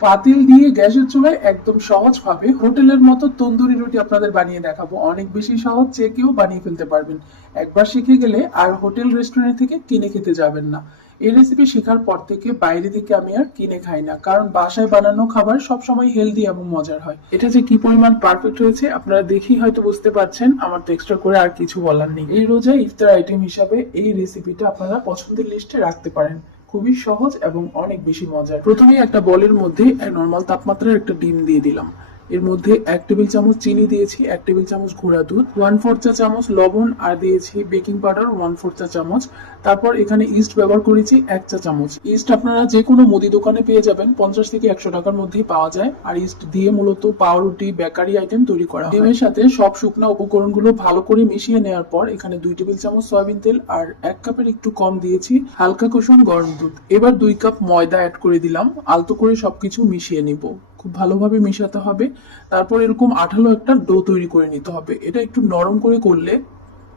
পাতিল দিয়ে গ্যাসের চুলায় একদম সহজ ভাবে হোটেলের মতো তন্দুরি রুটি আপনাদের বানিয়ে দেখাবো। অনেক বেশি সহজ, যে কেউ বানিয়ে ফেলতে পারবেন। একবার শিখে গেলে আর হোটেল রেস্টুরেন্ট থেকে কিনে খেতে যাবেন না। এই রেসিপি শেখার পর থেকে বাইরে থেকে আমি আর কিনে খাই না, কারণ বাসায় বানানো খাবার সবসময় হেলদি এবং মজার হয়। এটা যে কি পরিমাণ পারফেক্ট হয়েছে আপনারা দেখেই হয়তো বুঝতে পারছেন। আমার তো এক্সট্রা করে আর কিছু বলার নেই। এই রোজায় ইফতার আইটেম হিসাবে এই রেসিপিটা আপনারা পছন্দের লিস্টে রাখতে পারেন। খুবই সহজ এবং অনেক বেশি মজার। প্রথমেই একটা বলের মধ্যে নরমাল তাপমাত্রার একটা ডিম দিয়ে দিলাম। এর মধ্যে 1 টেবিল চামচ চিনি দিয়েছি, 1 টেবিল চামচ গুঁড়া দুধ, 1/4 চা চামচ লবণ, আর দিয়েছি বেকিং পাউডার 1/4 চা চামচ। তারপর এখানে ইস্ট ব্যবহার করেছি 1 চা চামচ। ইস্ট আপনারা যে কোনো মুদি দোকানে পেয়ে যাবেন, 50 থেকে 100 টাকার মধ্যেই পাওয়া যায়। আর ইস্ট দিয়ে মূলত পাউরুটি, বেকারি আইটেম তৈরি করা হয়। ডিমের সাথে সব শুকনো উপকরণগুলো ভালো করে মিশিয়ে নেওয়ার পর এখানে 2 টেবিল চামচ সয়াবিন তেল আর 1 কাপের একটু কম দিয়েছি হালকা কুসুম গরম দুধ। এবার 2 কাপ ময়দা অ্যাড করে দিলাম। আলতো করে সবকিছু মিশিয়ে নিব। খুব ভালোভাবে মেশাতে হবে। তারপর এরকম আঠালো একটা ডো তৈরি করে নিতে হবে। এটা একটু নরম করে করলে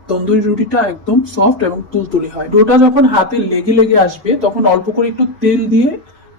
তন্দুরি রুটিটা একদম সফট এবং তুলতুলে হয়। ডোটা যখন হাতে লেগে লেগে আসবে তখন অল্প করে একটু তেল দিয়ে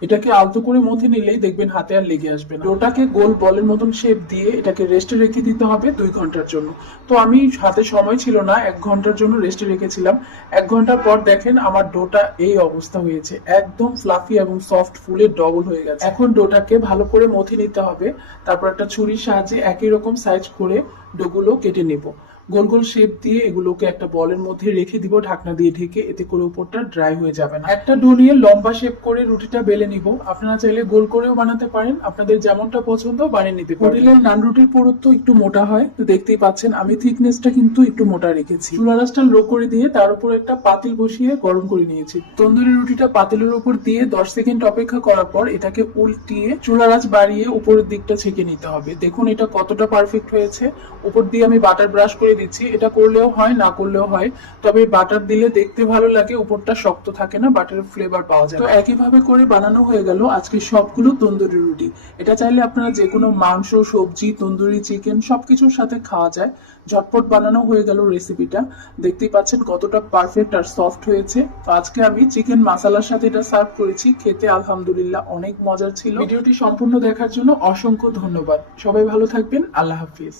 এটাকে আলতো করে মথে নিলেই দেখবেন হাতে আর লেগে আসবে না। ডোটাকে গোল বলের মতন শেপ দিয়ে এটাকে রেস্টে রেখে দিতে হবে 2 ঘন্টার জন্য। তো আমি হাতে সময় ছিল না, 1 ঘন্টার জন্য রেস্টে রেখেছিলাম। 1 ঘন্টার পর দেখেন আমার ডোটা এই অবস্থা হয়েছে, একদম ফ্লাফি এবং সফট, ফুলে ডবল হয়ে গেছে। এখন ডোটাকে ভালো করে মথে নিতে হবে। তারপর একটা ছুরির সাহায্যে একই রকম সাইজ করে ডোগুলো কেটে নেব। গোল গোল শেপ দিয়ে এগুলোকে একটা বলের মধ্যে রেখে দিব ঢাকনা দিয়ে ঢেকে, এতে করে উপরটা ড্রাই হয়ে যাবে না। একটা ডো নিয়ে লম্বা শেপ করে রুটিটা বেলে নিব। আপনারা চাইলে গোল করেও বানাতে পারেন, আপনাদের যেমনটা পছন্দ বানিয়ে নিতে পারেন। হোটেলের নান রুটির পুরুত্ব একটু মোটা হয়, তো দেখতেই পাচ্ছেন আমি থিকনেসটা কিন্তু একটু মোটা রেখেছি। চুলা রাসটা লো করে দিয়ে তার উপর একটা পাতিল বসিয়ে গরম করে নিয়েছি। তন্দুরি রুটিটা পাতিলের উপর দিয়ে 10 সেকেন্ড অপেক্ষা করার পর এটাকে উল্টিয়ে চুলা রাস বাড়িয়ে উপরের দিকটা ছেঁকে নিতে হবে। দেখুন এটা কতটা পারফেক্ট হয়েছে। উপর দিয়ে আমি বাটার ব্রাশ করে দিচ্ছি। এটা করলেও হয়, না করলেও হয়, তবে বাটার দিলে দেখতে ভালো লাগে, উপরটা শক্ত থাকে না, বাটারের ফ্লেভার পাওয়া যায়। তো একইভাবে করে বানানো হয়ে গেল আজকে সবগুলো তন্দুরি রুটি। এটা চাইলে আপনারা যে কোনো মাংস, সবজি, তন্দুরি চিকেন সবকিছুর সাথে খাওয়া যায়। ঝটপট বানানো হয়ে গেল রেসিপিটা। দেখতেই পাচ্ছেন কতটা পারফেক্ট আর সফট হয়েছে। তো আজকে আমি চিকেন মশলার সাথে এটা সার্ভ করেছি। খেতে আলহামদুলিল্লাহ অনেক মজার ছিল। ভিডিওটি সম্পূর্ণ দেখার জন্য অসংখ্য ধন্যবাদ। সবাই ভালো থাকবেন। আল্লাহ হাফিজ।